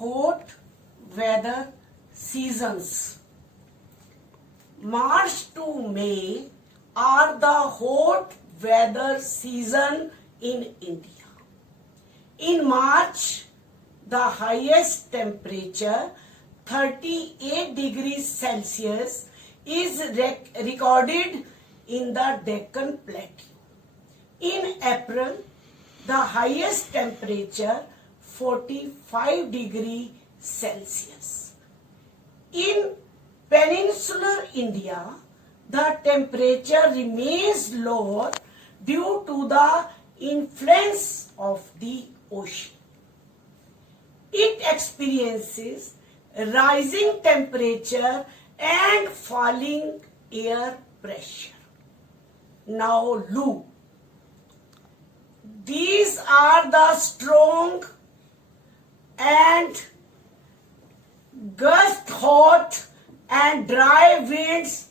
hot weather seasons. March to May are the hot weather season in India. In March, the highest temperature, 38 degrees Celsius, is recorded in the Deccan Plateau. In April, the highest temperature, 45 degrees Celsius. In peninsular India, the temperature remains lower due to the influence of the ocean. It experiences rising temperature and falling air pressure. Now, Lu. These are the strong and gust hot and dry winds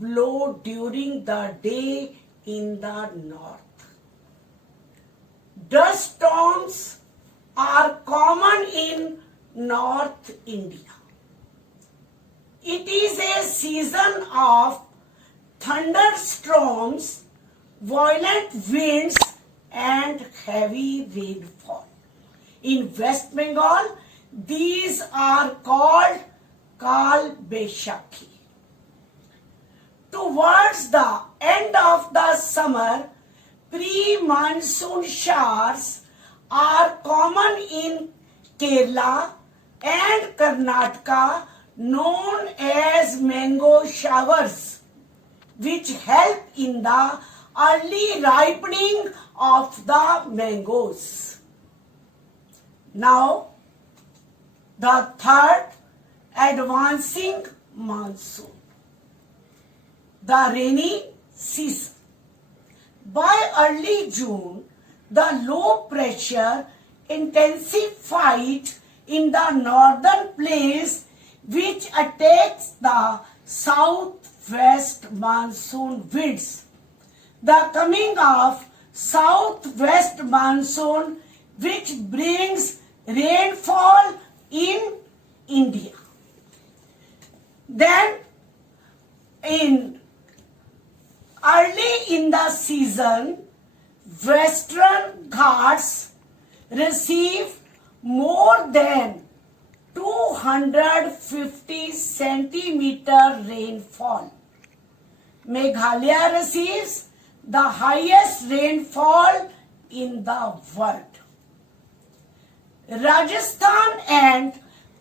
blow during the day in the north. Dust storms are common in North India. It is a season of thunderstorms, violent winds and heavy rainfall. In West Bengal, these are called Kal Baishakhi. Towards the end of the summer, pre-monsoon showers are common in Kerala and Karnataka, known as mango showers, which help in the early ripening of the mangoes. Now, the third advancing monsoon, the rainy season. By early June, the low pressure intensified in the northern plains, which attacks the southwest monsoon winds. The coming of southwest monsoon, which brings rainfall in India. Then, early in the season, Western Ghats receive more than 250 centimeter rainfall. Meghalaya receives the highest rainfall in the world. Rajasthan and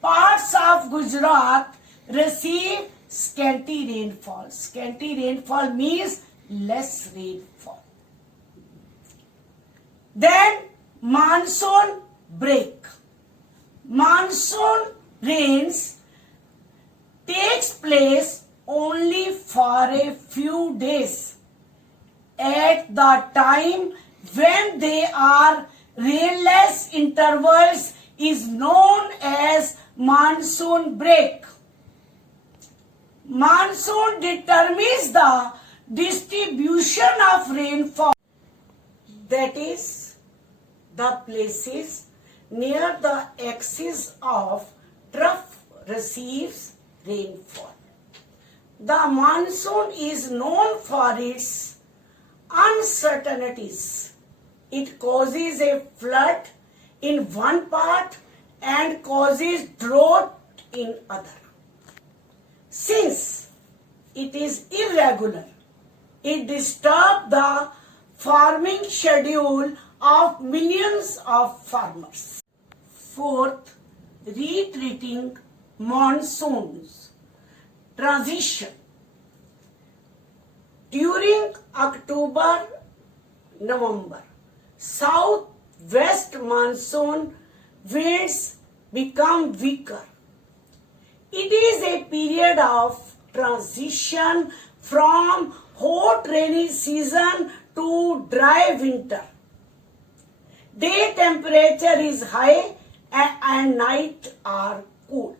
parts of Gujarat receive scanty rainfall. Scanty rainfall means less rainfall. Then monsoon break. Monsoon rains takes place only for a few days. At the time when they are rainless intervals is known as monsoon break. Monsoon determines the distribution of rainfall, that is, the places near the axis of trough receives rainfall. The monsoon is known for its uncertainties. It causes a flood in one part and causes drought in other. Since it is irregular, it disturbs the farming schedule of millions of farmers. Fourth, retreating monsoons. Transition. During October-November, southwest monsoon winds become weaker. It is a period of transition from hot rainy season to dry winter. Day temperature is high and night are cool.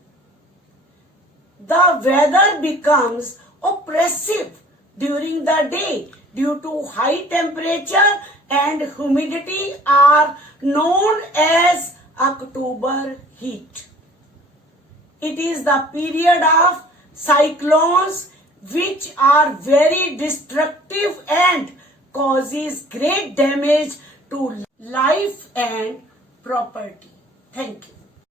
The weather becomes oppressive during the day due to high temperature and humidity are known as October heat. It is the period of cyclones which are very destructive and causes great damage to life and property. Thank you.